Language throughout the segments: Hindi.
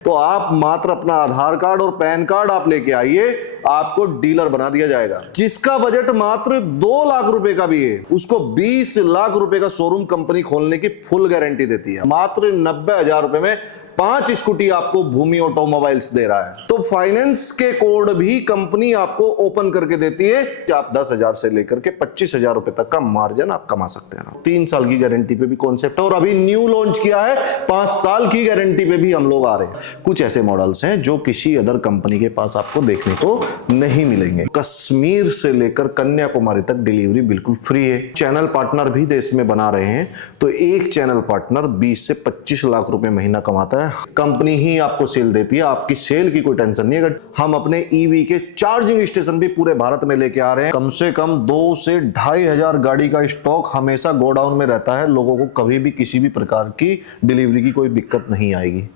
तो आप मात्र अपना आधार कार्ड और पैन कार्ड आप लेके आइए, आपको डीलर बना दिया जाएगा। जिसका बजट मात्र 2 लाख रुपए का भी है, उसको 20 लाख रुपए का शोरूम कंपनी खोलने की फुल गारंटी देती है। मात्र 90,000 रुपए में 5 स्कूटी आपको भूमि ऑटोमोबाइल्स दे रहा है। तो फाइनेंस के कोड भी कंपनी आपको ओपन करके देती है। आप 10,000 से लेकर के 25,000 रुपए तक का मार्जिन आप कमा सकते हैं। 3 साल की गारंटी पे भी कॉन्सेप्ट है, और अभी न्यू लॉन्च किया है 5 साल की गारंटी पे भी हम लोग आ रहे हैं। कुछ ऐसे मॉडल्स हैं जो किसी अदर कंपनी के पास आपको देखने को नहीं मिलेंगे। कश्मीर से लेकर कन्याकुमारी तक डिलीवरी बिल्कुल फ्री है। चैनल पार्टनर भी देश में बना रहे हैं, तो एक चैनल पार्टनर 20 से 25 लाख रुपए महीना कमाता है। कंपनी ही आपको सेल देती है, आपकी सेल की कोई टेंशन नहीं है। अगर हम अपने ईवी के चार्जिंग स्टेशन भी पूरे भारत में लेके आ रहे हैं, कम से कम 2 से 2,500 गाड़ी का स्टॉक हमेशा गोडाउन में रहता है। लोगों को कभी भी किसी भी प्रकार की डिलीवरी की कोई दिक्कत नहीं आएगी।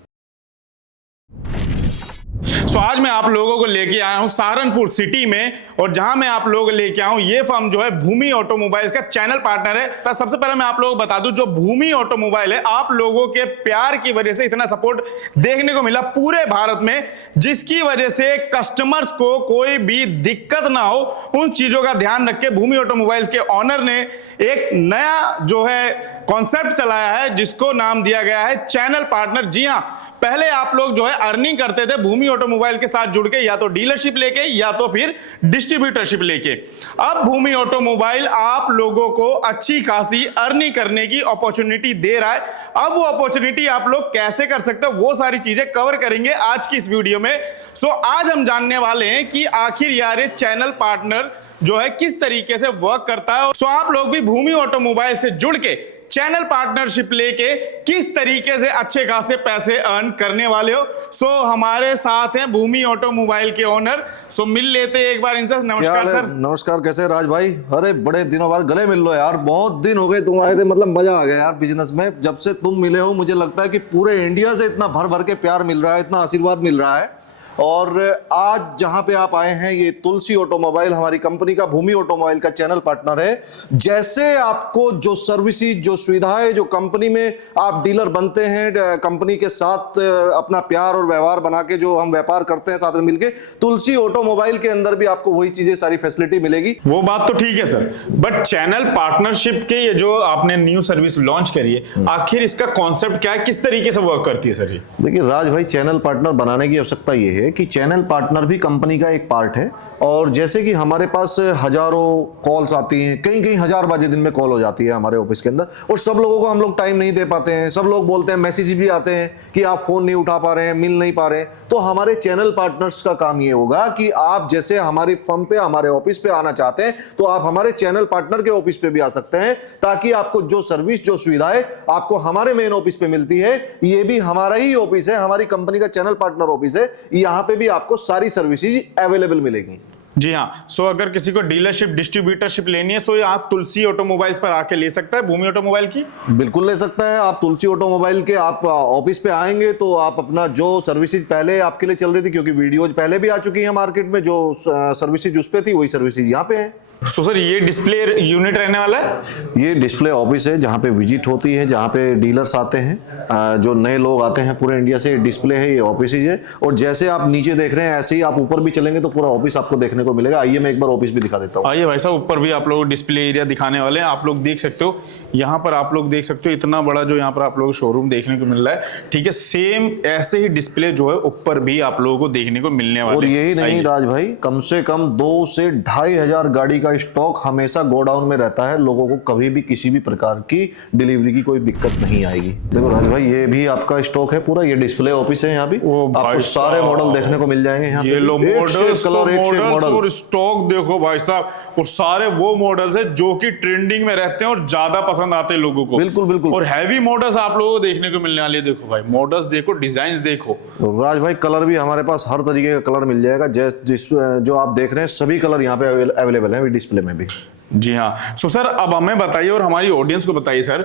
सो आज मैं आप लोगों को लेके आया हूं सहारनपुर सिटी में, और जहां मैं आप लोगों को लेके आया हूं ये फर्म जो है भूमि ऑटोमोबाइल्स का चैनल पार्टनर है। तो सबसे पहले मैं आप लोगों को बता दूं, जो भूमि ऑटोमोबाइल है, आप लोगों के प्यार की वजह से इतना सपोर्ट देखने को मिला पूरे भारत में, जिसकी वजह से कस्टमर्स को कोई भी दिक्कत ना हो, उन चीजों का ध्यान रख के भूमि ऑटोमोबाइल्स के ऑनर ने एक नया जो है कॉन्सेप्ट चलाया है, जिसको नाम दिया गया है चैनल पार्टनर। जी हां, पहले आप लोग जो है अर्निंग करते थे भूमि ऑटोमोबाइल के साथ जुड़ के, या तो डीलरशिप लेके या तो फिर डिस्ट्रीब्यूटरशिप लेके। अब भूमि ऑटोमोबाइल आप लोगों को अच्छी खासी अर्निंग करने की अपॉर्चुनिटी दे रहा है। अब वो अपॉर्चुनिटी आप लोग कैसे कर सकते हो, वो सारी चीजें कवर करेंगे आज की इस वीडियो में। सो आज हम जानने वाले हैं कि आखिर यार ये चैनल पार्टनर जो है किस तरीके से वर्क करता है। सो आप लोग भी भूमि ऑटोमोबाइल से जुड़ के चैनल पार्टनरशिप लेके किस तरीके से अच्छे खासे पैसे अर्न करने वाले हो। सो हमारे साथ हैं भूमि ऑटोमोबाइल के ओनर। सो मिल लेते हैं एक बार इनसे। नमस्कार सर। नमस्कार, कैसे राज भाई? अरे बड़े दिनों बाद गले मिल लो यार, बहुत दिन हो गए तुम आए थे, मतलब मजा आ गया यार बिजनेस में। जब से तुम मिले हो मुझे लगता है कि पूरे इंडिया से इतना भर भर के प्यार मिल रहा है, इतना आशीर्वाद मिल रहा है। और आज जहां पे आप आए हैं, ये तुलसी ऑटोमोबाइल हमारी कंपनी का भूमि ऑटोमोबाइल का चैनल पार्टनर है। जैसे आपको जो सर्विसेज, जो सुविधाएं, जो कंपनी में आप डीलर बनते हैं, कंपनी के साथ अपना प्यार और व्यवहार बना के जो हम व्यापार करते हैं साथ में मिलके, तुलसी ऑटोमोबाइल के अंदर भी आपको वही चीजें, सारी फैसिलिटी मिलेगी। वो बात तो ठीक है सर, बट चैनल पार्टनरशिप के ये जो आपने न्यू सर्विस लॉन्च करी है, आखिर इसका कॉन्सेप्ट क्या है, किस तरीके से वर्क करती है सर ये? देखिए राज भाई, चैनल पार्टनर बनाने की आवश्यकता ये है कि चैनल पार्टनर भी कंपनी का एक पार्ट है। और जैसे कि हमारे पास हजारों कॉल्स आती हैं, कई कई हजार बाजी दिन में कॉल हो जाती है हमारे ऑफिस के अंदर, और सब लोगों को हम लोग टाइम नहीं दे पाते हैं। सब लोग बोलते हैं, मैसेज भी आते हैं कि आप फोन नहीं उठा पा रहे हैं, मिल नहीं पा रहे हैं। तो हमारे चैनल पार्टनर्स का काम ये होगा कि आप जैसे हमारी फर्म पे, हमारे ऑफिस पे आना चाहते हैं, तो आप हमारे चैनल पार्टनर के ऑफिस पे भी आ सकते हैं, ताकि आपको जो सर्विस, जो सुविधाएं आपको हमारे मेन ऑफिस पे मिलती है, ये भी हमारा ही ऑफिस है, हमारी कंपनी का चैनल पार्टनर ऑफिस है, यहाँ पे भी आपको सारी सर्विसेज अवेलेबल मिलेगी। जी हाँ। सो अगर किसी को डीलरशिप, डिस्ट्रीब्यूटरशिप लेनी है, सो आप तुलसी ऑटोमोबाइल्स पर आके ले सकता है भूमि ऑटोमोबाइल की? बिल्कुल ले सकता है। आप तुलसी ऑटोमोबाइल के आप ऑफिस पे आएंगे तो आप अपना जो सर्विसेज पहले आपके लिए चल रही थी, क्योंकि वीडियोज पहले भी आ चुकी है मार्केट में, जो सर्विसेज उस पे थी वही सर्विसेज यहाँ पे है। सो सर ये डिस्प्ले यूनिट रहने वाला है? ये डिस्प्ले ऑफिस है जहाँ पे विजिट होती है, जहाँ पे डीलर्स आते हैं, जो नए लोग आते हैं पूरे इंडिया से। डिस्प्ले है, ये ऑफिस ही है। और जैसे आप नीचे देख रहे हैं, ऐसे ही आप ऊपर भी चलेंगे तो पूरा ऑफिस आपको देखने को मिलेगा। आइए मैं एक बार ऑफिस भी दिखा देता हूँ। आइए भाई साहब, ऊपर भी आप लोग डिस्प्ले एरिया दिखाने वाले हैं। आप लोग देख सकते हो, यहाँ पर आप लोग देख सकते हो इतना बड़ा जो यहाँ पर आप लोग शोरूम देखने को मिल रहा है। ठीक है, सेम ऐसे ही डिस्प्ले जो है ऊपर भी आप लोगों को देखने को मिलने वाले। और यही नहीं राज भाई, कम से कम 2 से 2,500 गाड़ी का स्टॉक हमेशा गोडाउन में रहता है। लोगों को कभी भी किसी भी प्रकार की डिलीवरी की कोई दिक्कत नहीं आएगी। देखो राज भाई, ये भी आपका स्टॉक है पूरा। ये डिस्प्ले ऑफिस है, यहाँ भी आपको सारे मॉडल देखने को मिल जाएंगे। यहाँ ये लो मॉडल्स, कलर, एक से मॉडल और स्टॉक देखो भाई साहब, और सारे वो मॉडल्स है जो कि ट्रेंडिंग में रहते हैं और ज्यादा पसंद आते हैं लोगों को। बिल्कुल बिल्कुल। और हैवी मॉडल्स आप लोगों को देखने को मिलने वाले। देखो भाई, मॉडल्स देखो, डिजाइन देखो। राज भाई, कलर भी हमारे पास हर तरीके का कलर मिल जाएगा। जो आप देख रहे हैं सभी कलर यहाँ पे अवेलेबल है डिस्प्ले में भी। जी हाँ। सो सर अब हमें बताइए और हमारी ऑडियंस को बताइए सर,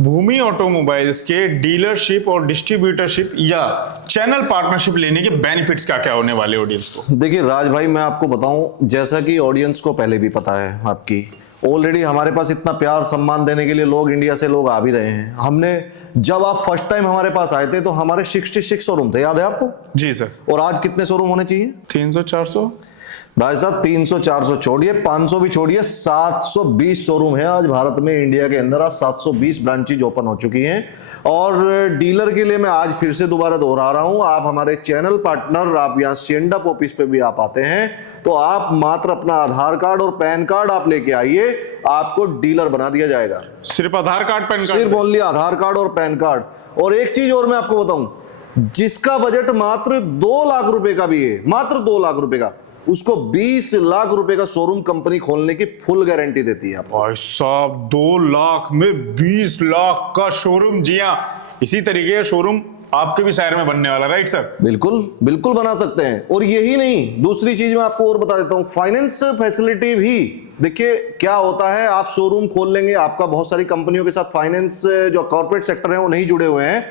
भूमि ऑटोमोबाइल्स के डीलरशिप और डिस्ट्रीब्यूटरशिप या चैनल पार्टनरशिप लेने के बेनिफिट्स क्या क्या होने वाले ऑडियंस को? देखिए राज भाई, मैं आपको बताऊं, जैसा कि ऑडियंस को पहले भी पता है आपकी, ऑलरेडी हमारे पास इतना प्यार सम्मान देने के लिए लोग इंडिया से लोग आ भी रहे हैं। हमने जब आप फर्स्ट टाइम हमारे पास आए थे तो हमारे 66 शोरूम थे, याद है आपको? जी सर। और आज कितने शोरूम होने चाहिए? 300-400। भाई साहब 300-400 छोड़िए, 500 भी छोड़िए, 720 शोरूम है आज भारत में। इंडिया के अंदर आज 720 ब्रांचेज ओपन हो चुकी हैं। और डीलर के लिए मैं आज फिर से दोबारा दोहरा रहा हूं, आप हमारे चैनल पार्टनर, आप यहाँ स्टैंड-अप ऑफिस पे भी आप आते हैं तो आप मात्र अपना आधार कार्ड और पैन कार्ड आप लेके आइए, आपको डीलर बना दिया जाएगा। सिर्फ आधार कार्ड, पैन कार्ड? सिर्फ ओनली आधार कार्ड और पैन कार्ड। और एक चीज और मैं आपको बताऊं, जिसका बजट मात्र 2 लाख रुपए का भी है, मात्र 2 लाख रुपए का, उसको 20 लाख रुपए का शोरूम कंपनी खोलने की फुल गारंटी देती है आपको। भाई साहब 2 लाख में 20 लाख का शोरूम। जी हाँ, इसी तरीके का शोरूम आपके भी शहर में बनने वाला, राइट सर? बिल्कुल बिल्कुल बना सकते हैं। और यही नहीं, दूसरी चीज मैं आपको और बता देता हूं, फाइनेंस फैसिलिटी भी। देखिए क्या होता है, आप शोरूम खोल लेंगे, आपका बहुत सारी कंपनियों के साथ फाइनेंस जो कॉर्पोरेट सेक्टर है वो नहीं जुड़े हुए हैं,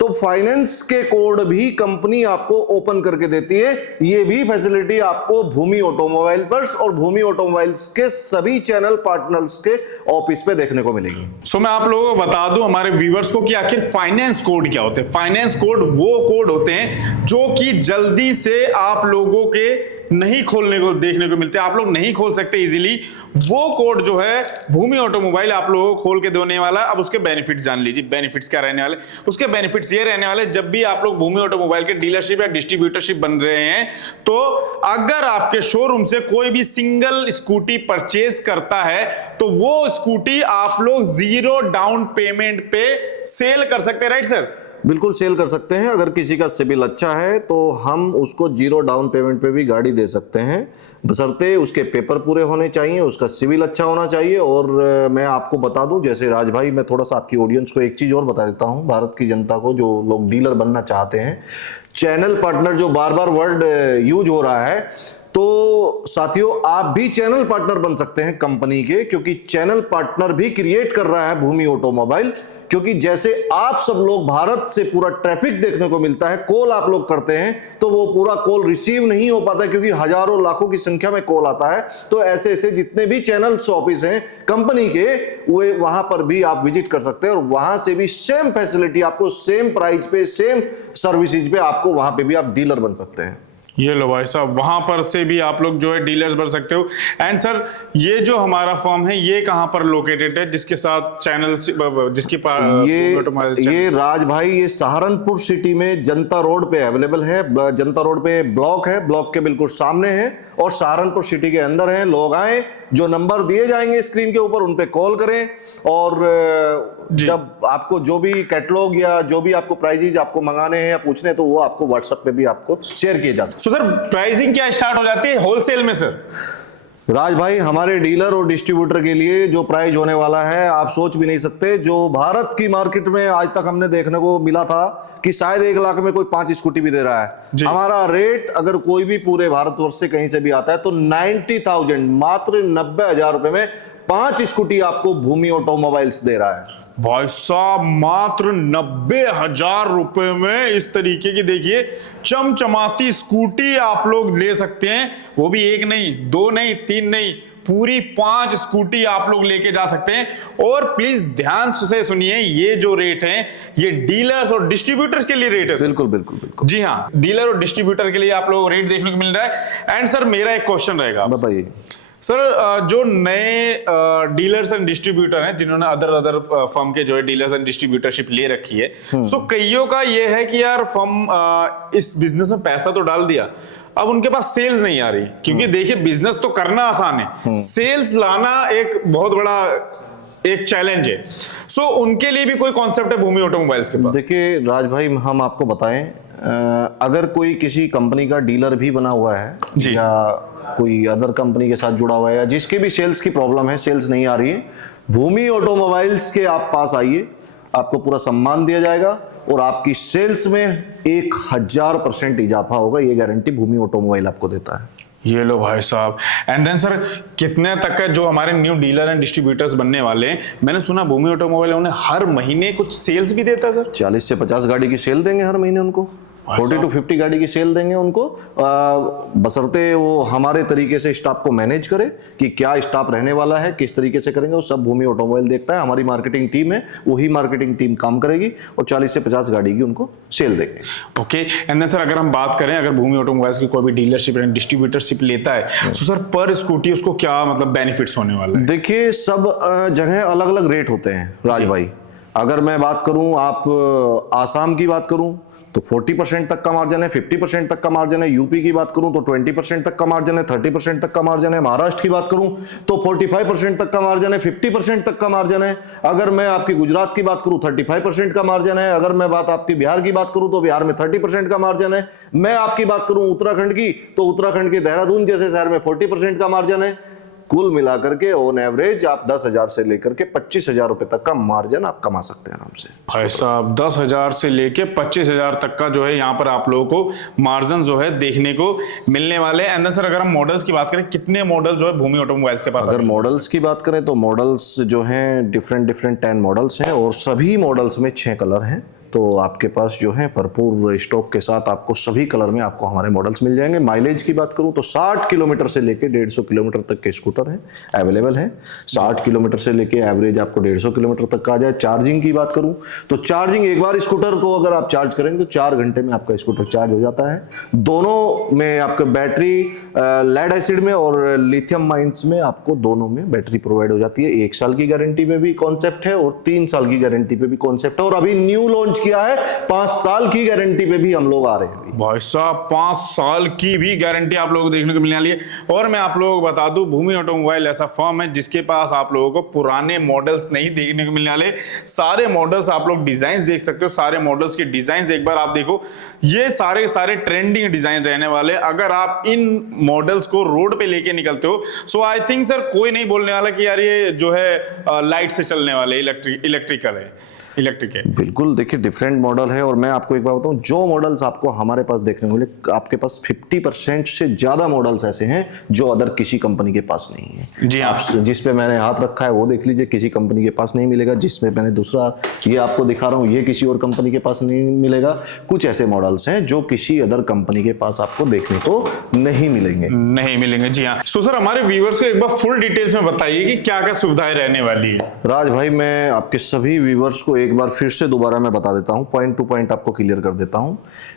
तो फाइनेंस के कोड भी कंपनी आपको ओपन करके देती है। ये भी फैसिलिटी आपको भूमि ऑटोमोबाइल्स और भूमि ऑटोमोबाइल्स के सभी चैनल पार्टनर्स के ऑफिस पे देखने को मिलेगी। सो मैं आप लोगों को बता दूं हमारे व्यूवर्स को कि आखिर फाइनेंस कोड क्या होते हैं। फाइनेंस कोड वो कोड होते हैं जो कि जल्दी से आप लोगों के नहीं खोलने को देखने को मिलते हैं, आप लोग नहीं खोल सकते इजीली। वो कोड जो है भूमि ऑटोमोबाइल आप लोगों को खोल के देने वाला। अब उसके बेनिफिट्स जान लीजिए। बेनिफिट्स क्या रहने वाले? उसके बेनिफिट्स ये रहने वाले, जब भी आप लोग भूमि ऑटोमोबाइल के डीलरशिप या डिस्ट्रीब्यूटरशिप बन रहे हैं, तो अगर आपके शोरूम से कोई भी सिंगल स्कूटी परचेज करता है तो वो स्कूटी आप लोग 0 डाउन पेमेंट पे सेल कर सकते हैं, राइट सर? बिल्कुल सेल कर सकते हैं। अगर किसी का सिविल अच्छा है तो हम उसको 0 डाउन पेमेंट पे भी गाड़ी दे सकते हैं, बशर्ते उसके पेपर पूरे होने चाहिए, उसका सिविल अच्छा होना चाहिए। और मैं आपको बता दूं, जैसे राज भाई, मैं थोड़ा सा आपकी ऑडियंस को एक चीज और बता देता हूं, भारत की जनता को, जो लोग डीलर बनना चाहते हैं, चैनल पार्टनर जो बार बार वर्ड यूज हो रहा है, तो साथियों आप भी चैनल पार्टनर बन सकते हैं कंपनी के, क्योंकि चैनल पार्टनर भी क्रिएट कर रहा है भूमि ऑटोमोबाइल। क्योंकि जैसे आप सब लोग, भारत से पूरा ट्रैफिक देखने को मिलता है, कॉल आप लोग करते हैं तो वो पूरा कॉल रिसीव नहीं हो पाता क्योंकि हजारों लाखों की संख्या में कॉल आता है। तो ऐसे ऐसे जितने भी चैनल्स ऑफिस हैं कंपनी के, वो वहां पर भी आप विजिट कर सकते हैं और वहां से भी सेम फैसिलिटी आपको, सेम प्राइस पे, सेम सर्विसेज पे आपको वहां पे भी आप डीलर बन सकते हैं। ये लो भाई साहब, वहां पर से भी आप लोग जो है डीलर्स बन सकते हो। एंड सर, ये जो हमारा फर्म है ये कहां पर लोकेटेड है, जिसके साथ चैनल जिसके पास ये राज भाई, ये सहारनपुर सिटी में जनता रोड पे अवेलेबल है। जनता रोड पे ब्लॉक है, ब्लॉक के बिल्कुल सामने है और सहारनपुर सिटी के अंदर है। लोग आए, जो नंबर दिए जाएंगे स्क्रीन के ऊपर उन पे कॉल करें और जब आपको जो भी कैटलॉग या जो भी आपको प्राइजेज आपको मंगाने हैं या पूछने हैं तो वो आपको व्हाट्सएप पे भी आपको शेयर किए जा सकते हैं। सो सर, प्राइसिंग क्या स्टार्ट हो जाती है होलसेल में सर? राज भाई, हमारे डीलर और डिस्ट्रीब्यूटर के लिए जो प्राइस होने वाला है आप सोच भी नहीं सकते। जो भारत की मार्केट में आज तक हमने देखने को मिला था कि शायद 1 लाख में कोई 5 स्कूटी भी दे रहा है, हमारा रेट अगर कोई भी पूरे भारतवर्ष से कहीं से भी आता है तो 90,000, मात्र 90,000 रुपए में 5 स्कूटी आपको भूमि ऑटोमोबाइल्स दे रहा है। भाई साहब, मात्र 90,000 रुपए में इस तरीके की देखिए चमचमाती स्कूटी आप लोग ले सकते हैं। वो भी 1 नहीं, 2 नहीं, 3 नहीं, पूरी 5 स्कूटी आप लोग लेके जा सकते हैं। और प्लीज ध्यान से सुनिए, ये जो रेट है ये डीलर्स और डिस्ट्रीब्यूटर्स के लिए रेट है। बिल्कुल बिल्कुल बिल्कुल, जी हाँ, डीलर और डिस्ट्रीब्यूटर के लिए आप लोग रेट देखने को मिल रहा है। एंड सर, मेरा एक क्वेश्चन रहेगा, बताइए सर। जो नए डीलर्स एंड डिस्ट्रीब्यूटर हैं, जिन्होंने अदर फर्म के जो है डीलर्स एंड डिस्ट्रीब्यूटरशिप ले रखी है, सो कईयों का ये है कि यार फर्म इस बिजनेस में पैसा तो डाल दिया, अब उनके पास सेल्स नहीं आ रही। क्योंकि देखिए, बिजनेस तो करना आसान है, सेल्स लाना एक बहुत बड़ा एक चैलेंज है। सो उनके लिए भी कोई कॉन्सेप्ट है भूमि ऑटोमोबाइल्स के पास? देखिए राज भाई, हम आपको बताएं, अगर कोई किसी कंपनी का डीलर भी बना हुआ है या कोई अदर कंपनी के साथ जुड़ा हुआ है या जिसके भी सेल्स की प्रॉब्लम है, सेल्स नहीं आ रही है, भूमि ऑटोमोबाइल्स के आप पास आइए, आपको पूरा सम्मान दिया जाएगा और आपकी सेल्स में 1000% इजाफा होगा। ये गारंटी भूमि ऑटोमोबाइल आपको देता है। ये लो भाई साहब। एंड देन सर, कितने तक का जो हमारे न्यू डीलर एंड डिस्ट्रीब्यूटर्स बनने वाले हैं, मैंने सुना भूमि ऑटोमोबाइल उन्हें हर महीने कुछ सेल्स भी देता है सर? 40 से 50 गाड़ी की सेल देंगे हर महीने उनको। 40 to 50 गाड़ी की सेल देंगे उनको, बशर्ते वो हमारे तरीके से स्टाफ को मैनेज करे कि क्या स्टाफ रहने वाला है, किस तरीके से करेंगे, वो सब भूमि ऑटोमोबाइल देखता है। हमारी मार्केटिंग टीम है, वही मार्केटिंग टीम काम करेगी और 40 से 50 गाड़ी की उनको सेल देंगे। ओके, एंड देन सर अगर हम बात करें, अगर भूमि ऑटोमोबाइल्स की कोई भी डीलरशिप या डिस्ट्रीब्यूटरशिप लेता है तो सर पर स्कूटी उसको क्या मतलब बेनिफिट्स होने वाला है? देखिए सब जगह अलग अलग रेट होते हैं राज भाई। अगर मैं बात करूं, आप आसाम की बात करूं तो 40% तक का मार्जिन है, 50% तक का मार्जिन है। यूपी की बात करूं तो 20% तक का मार्जिन है, 30% तक का मार्जिन है। महाराष्ट्र की बात करूं तो 45% तक का मार्जिन है, 50% तक का मार्जिन है। अगर मैं आपकी गुजरात की बात करूं 35% का मार्जिन है। अगर मैं बात आपकी बिहार की बात करूं तो बिहार में 30% का मार्जिन है। मैं आपकी बात करूं उत्तराखंड की तो उत्तराखंड के देहरादून जैसे शहर में 40% का मार्जिन है। कुल मिलाकर के ऑन एवरेज आप 10,000 से लेकर के 25,000 रुपए तक का मार्जिन आप कमा सकते हैं आराम से। भाई साहब 10,000 से लेके 25,000 तक का जो है यहाँ पर आप लोगों को मार्जिन जो है देखने को मिलने वाले हैं। एंड सर अगर हम मॉडल्स की बात करें, कितने मॉडल जो है भूमि ऑटोमोबाइल्स के पास? अगर मॉडल्स की बात करें तो मॉडल्स जो हैं डिफरेंट 10 मॉडल्स हैं और सभी मॉडल्स में 6 कलर हैं। तो आपके पास जो है भरपूर स्टॉक के साथ आपको सभी कलर में आपको हमारे मॉडल्स मिल जाएंगे। माइलेज की बात करूं तो 60 किलोमीटर से लेके 150 किलोमीटर तक के स्कूटर हैं, अवेलेबल है। 60 किलोमीटर से लेके एवरेज आपको 150 किलोमीटर तक का आ जाए। चार्जिंग की बात करूं तो चार्जिंग एक बार स्कूटर को अगर आप चार्ज करेंगे तो 4 घंटे में आपका स्कूटर चार्ज हो जाता है। दोनों में आपका बैटरी लेड एसिड में और लिथियम माइंस में आपको दोनों में बैटरी प्रोवाइड हो जाती है। 1 साल की गारंटी पे भी कॉन्सेप्ट है और 3 साल की गारंटी पे भी कॉन्सेप्ट है और अभी न्यू लॉन्च किया है 5 साल की गारंटी पे भी हम लोग आ रहे हैं। भाई साहब 5 साल की भी गारंटी आप लोगों को देखने को मिलने वाली है। और मैं आप लोगों को बता दूं, भूमि ऑटोमोबाइल ऐसा फर्म है जिसके पास आप लोगों को पुराने मॉडल्स नहीं देखने को मिलने वाले। सारे मॉडल्स आप लोग डिजाइन्स देख सकते हो। सारे मॉडल्स के डिजाइन्स एक बार आप देखो, ये सारे ट्रेंडिंग डिजाइन रहने वाले। अगर आप इन मॉडल्स को रोड पे लेके निकलते हो सो आई थिंक सर कोई नहीं बोलने वाला कि यार ये जो है लाइट से चलने वाले इलेक्ट्रिक है। बिल्कुल, देखिए डिफरेंट मॉडल है और मैं आपको एक बात बताऊं, जो मॉडल्स आपको हमारे पास देखने को मिले, आपके पास 50% से ज्यादा मॉडल्स ऐसे हैं जो अदर किसी कंपनी के पास नहीं है। जी आप जिस पे मैंने हाथ रखा है वो देख लीजिए, किसी कंपनी के पास नहीं मिलेगा। जिसमें मैंने दूसरा ये आपको दिखा रहा हूँ ये किसी और कंपनी के पास नहीं मिलेगा। कुछ ऐसे मॉडल्स हैं जो किसी अदर कंपनी के पास आपको देखने को नहीं मिलेंगे। जी हाँ। सो सर हमारे व्यूअर्स को एक बार फुल डिटेल्स में बताइए कि क्या क्या सुविधाएं रहने वाली है। राज भाई, मैं आपके सभी व्यूअर्स को एक बार फिर से दोबारा मैं बता देता हूं, पॉइंट टू पॉइंट आपको क्लियर कर देता हूं।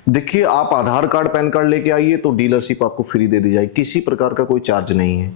देखिए, आप आधार कार्ड पैन कार्ड लेके आइए तो डीलरशिप आपको फ्री दे दी जाएगी, किसी प्रकार का कोई चार्ज नहीं है।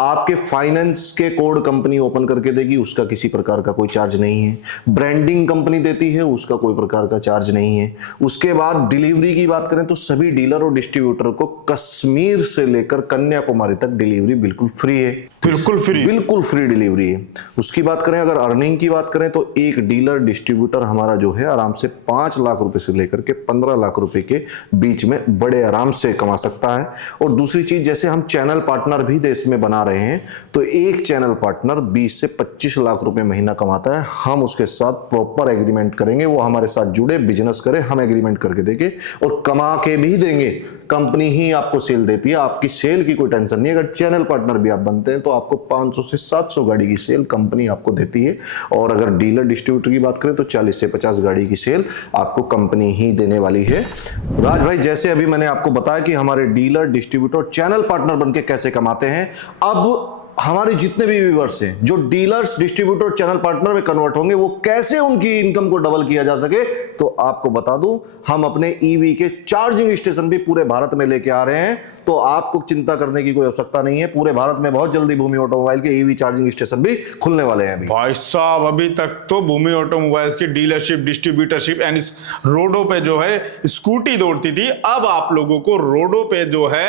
आपके फाइनेंस के कोड कंपनी ओपन करके देगी, उसका किसी प्रकार का कोई चार्ज नहीं है। ब्रांडिंग कंपनी देती है, उसका कोई प्रकार का चार्ज नहीं है। उसके बाद डिलीवरी की बात करें तो सभी डीलर और डिस्ट्रीब्यूटर को कश्मीर से लेकर कन्याकुमारी तक डिलीवरी बिल्कुल फ्री है। बिल्कुल फ्री डिलीवरी है। उसकी बात करें, अगर अर्निंग की बात करें तो एक डीलर डिस्ट्रीब्यूटर हमारा जो है आराम से 5 लाख रुपए से लेकर के 15 लाख रुपए के बीच में बड़े आराम से कमा सकता है। और दूसरी चीज, जैसे हम चैनल पार्टनर भी देश में बना रहे हैं तो एक चैनल पार्टनर 20 से 25 लाख रुपए महीना कमाता है। हम उसके साथ प्रॉपर एग्रीमेंट करेंगे, वो हमारे साथ जुड़े, बिजनेस करे, हम एग्रीमेंट करके देंगे और कमा के भी देंगे। कंपनी ही आपको सेल देती है, आपकी सेल की कोई टेंशन नहीं है। अगर चैनल पार्टनर भी आप बनते हैं तो आपको 500 से 700 गाड़ी की सेल कंपनी आपको देती है। और अगर डीलर डिस्ट्रीब्यूटर की बात करें तो 40 से 50 गाड़ी की सेल आपको कंपनी ही देने वाली है। राज भाई, जैसे अभी मैंने आपको बताया कि हमारे डीलर डिस्ट्रीब्यूटर चैनल पार्टनर बनके कैसे कमाते हैं, अब हमारे जितने भी व्यूअर्स हैं जो डीलर्स डिस्ट्रीब्यूटर चैनल पार्टनर में कन्वर्ट होंगे, वो कैसे उनकी इनकम को डबल किया जा सके, तो आपको बता दूं, हम अपने ईवी के चार्जिंग स्टेशन भी पूरे भारत में लेके आ रहे हैं। तो आपको चिंता करने की कोई आवश्यकता नहीं है। पूरे भारत में बहुत जल्दी भूमि ऑटोमोबाइल के ईवी चार्जिंग स्टेशन भी खुलने वाले हैं। भाई साहब, अभी तक तो भूमि ऑटोमोबाइल्स की डीलरशिप, डिस्ट्रीब्यूटरशिप एंड रोडों पे जो है स्कूटी दौड़ती थी, अब आप लोगों को रोडों पे जो है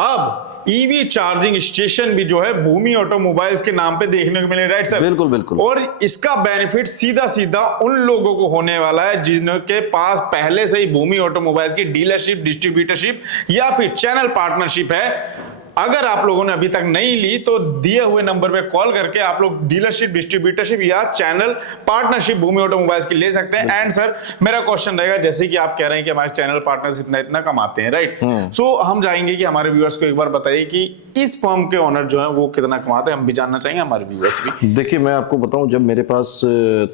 अब ईवी चार्जिंग स्टेशन भी जो है भूमि ऑटोमोबाइल्स के नाम पे देखने को मिले। Right sir? बिल्कुल। और इसका बेनिफिट सीधा उन लोगों को होने वाला है जिनके पास पहले से ही भूमि ऑटोमोबाइल्स की डीलरशिप, डिस्ट्रीब्यूटरशिप या फिर चैनल पार्टनरशिप है। अगर आप लोगों ने अभी तक नहीं ली तो दिए हुए नंबर पे कॉल करके आप लोग डीलरशिप, डिस्ट्रीब्यूटरशिप या चैनल पार्टनरशिप भूमि ऑटोमोबाइल्स की ले सकते हैं। एंड सर, मेरा क्वेश्चन रहेगा, जैसे कि आप कह रहे हैं कि हमारे चैनल पार्टनर्स इतना कमाते हैं, राइट? सो हम जाएंगे कि हमारे व्यूअर्स को एक बार बताइए कि इस फर्म के ओनर जो है वो कितना कमाते हैं, हम भी जानना चाहेंगे, हमारे व्यूअर्स भी। देखिए, मैं आपको बताऊं, जब मेरे पास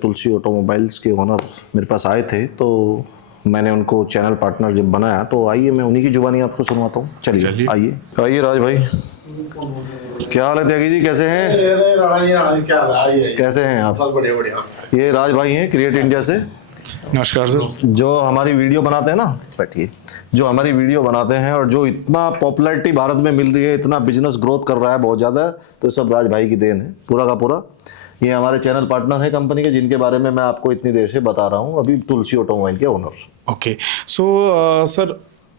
तुलसी ऑटोमोबाइल्स के ओनर मेरे पास आए थे तो मैंने उनको चैनल पार्टनर जब बनाया, तो आइए मैं उन्हीं की जुबानी आपको सुनवाता हूँ। चलिए आइए आइए राज भाई, क्या हाल है त्यागी जी, कैसे हैं? कैसे हैं आप? बढ़िया बढ़िया। ये राज भाई हैं क्रिएट इंडिया से, नमस्कार सर। जो हमारी वीडियो बनाते हैं ना, बैठिए, जो हमारी वीडियो बनाते हैं और जो इतना पॉपुलैरिटी भारत में मिल रही है, इतना बिजनेस ग्रोथ कर रहा है बहुत ज़्यादा, तो सब राज भाई की देन है पूरा का पूरा। ये हमारे चैनल पार्टनर है कंपनी के, जिनके बारे में मैं आपको इतनी देर से बता रहा हूँ, अभी तुलसी ऑटोमोबाइल के ओनर। ओके सो सर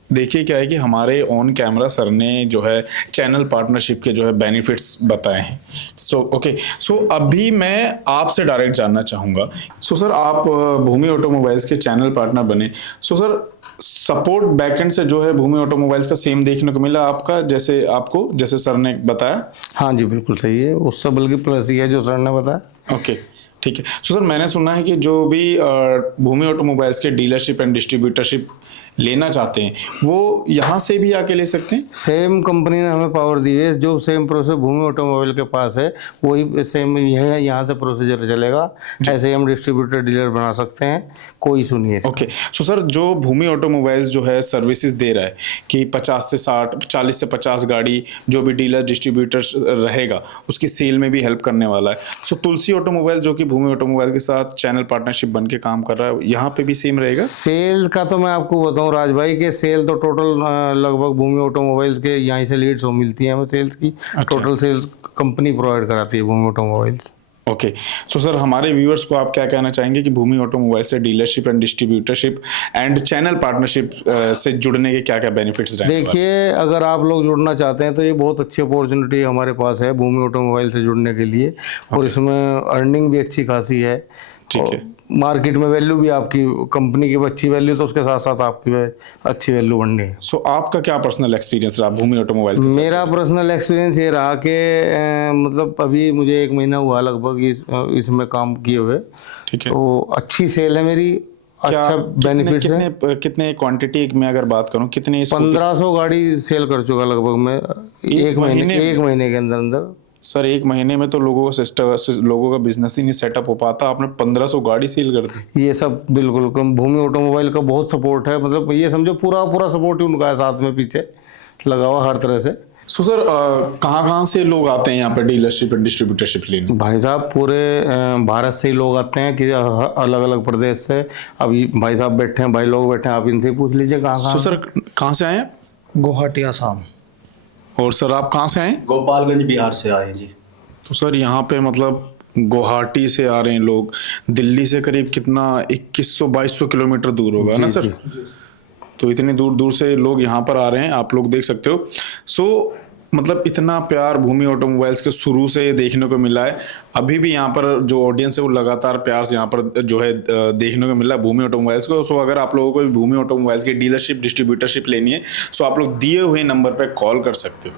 देखिए क्या है कि हमारे ऑन कैमरा सर ने जो है चैनल पार्टनरशिप के जो है बेनिफिट्स बताए हैं। सो अभी मैं आपसे डायरेक्ट जानना चाहूँगा। सो सर आप भूमि ऑटोमोबाइल्स के चैनल पार्टनर बने, सो सर सपोर्ट बैकएंड से जो है भूमि ऑटोमोबाइल्स का सेम देखने को मिला आपका, जैसे सर ने बताया? हाँ जी बिल्कुल सही है, उससे बल्कि प्लस ही है जो सर ने बताया। ओके ठीक है। सो सर मैंने सुना है कि जो भी भूमि ऑटोमोबाइल्स के डीलरशिप एंड डिस्ट्रीब्यूटरशिप लेना चाहते हैं वो यहाँ से भी आके ले सकते हैं? सेम कंपनी ने हमें पावर दी है, जो सेम प्रोसेस भूमि ऑटोमोबाइल के पास है वही सेम यहाँ से प्रोसीजर चलेगा। ऐसे ही हम डिस्ट्रीब्यूटर डीलर बना सकते हैं, कोई इशू नहीं है। ओके सो सर जो भूमि ऑटोमोबाइल्स जो है सर्विसेज दे रहा है कि 50 से 60, 40 से 50 गाड़ी जो भी डीलर डिस्ट्रीब्यूटर रहेगा उसकी सेल में भी हेल्प करने वाला है। सो तुलसी ऑटोमोबाइल जो कि भूमि ऑटोमोबाइल के साथ चैनल पार्टनरशिप बन के काम कर रहा है, यहाँ पे भी सेम रहेगा? सेल का तो मैं आपको बताऊं राज भाई के, सेल तो टोटल लगभग भूमि ऑटोमोबाइल्स के यहाँ से लीड्स हो मिलती है हमें सेल्स की। टोटल सेल्स कंपनी प्रोवाइड कराती है भूमि ऑटोमोबाइल्स। ओके सो सर हमारे व्यूअर्स को आप क्या कहना चाहेंगे कि भूमि ऑटोमोबाइल से dealership and distributorship and channel partnership से जुड़ने के क्या क्या बेनिफिट्स रहेंगे? देखिए अगर आप लोग जुड़ना चाहते हैं तो ये बहुत अच्छी अपॉर्चुनिटी हमारे पास है भूमि ऑटोमोबाइल से जुड़ने के लिए। और इसमें अर्निंग भी अच्छी खासी है। ठीक है। मार्केट में वैल्यू भी आपकी कंपनी की अच्छी वैल्यू, तो उसके साथ साथ आपकी अच्छी वैल्यू बननी है। सो आपका क्या पर्सनल एक्सपीरियंस रहा भूमि ऑटोमोबाइल के साथ? मेरा पर्सनल एक्सपीरियंस ये रहा कि मतलब अभी मुझे 1 महीना हुआ लगभग इसमें काम किए हुए। ठीक है। तो अच्छी सेल है मेरी, अच्छा बेनिफिट है। कितने क्वांटिटी में अगर बात करूं कितने 1500 गाड़ी सेल कर चुका लगभग मैं एक महीने के अंदर अंदर। सर 1 महीने में तो लोगों का सिस्टम, लोगों का बिजनेस ही नहीं सेटअप हो पाता, आपने 1500 गाड़ी सेल कर दी। ये सब बिल्कुल भूमि ऑटोमोबाइल का बहुत सपोर्ट है, मतलब ये समझो पूरा सपोर्ट ही उनका है, साथ में पीछे लगा हुआ हर तरह से। सो सर कहाँ से लोग आते हैं यहाँ पे डीलरशिप एंड डिस्ट्रीब्यूटरशिप लेने? भाई साहब पूरे भारत से ही लोग आते हैं कि अलग अलग प्रदेश से। अभी भाई साहब बैठे हैं, भाई लोग बैठे हैं, आप इनसे पूछ लीजिए कहाँ। सो सर कहाँ से आए हैं? गुवाहाटी असम। और सर आप कहाँ से आए? गोपालगंज बिहार से आए जी। तो सर यहाँ पे मतलब गुवाहाटी से आ रहे हैं लोग, दिल्ली से करीब कितना 2100-2200 किलोमीटर दूर होगा ना सर? तो इतनी दूर दूर से लोग यहाँ पर आ रहे हैं, आप लोग देख सकते हो। सो मतलब इतना प्यार भूमि ऑटोमोबाइल्स के शुरू से ये देखने को मिला है। अभी भी यहाँ पर जो ऑडियंस है वो लगातार प्यार से यहाँ पर जो है देखने को मिला है भूमि ऑटोमोबाइल्स को। सो अगर आप लोगों को भूमि ऑटोमोबाइल्स की डीलरशिप डिस्ट्रीब्यूटरशिप लेनी है, सो आप लोग दिए हुए नंबर पर कॉल कर सकते हो।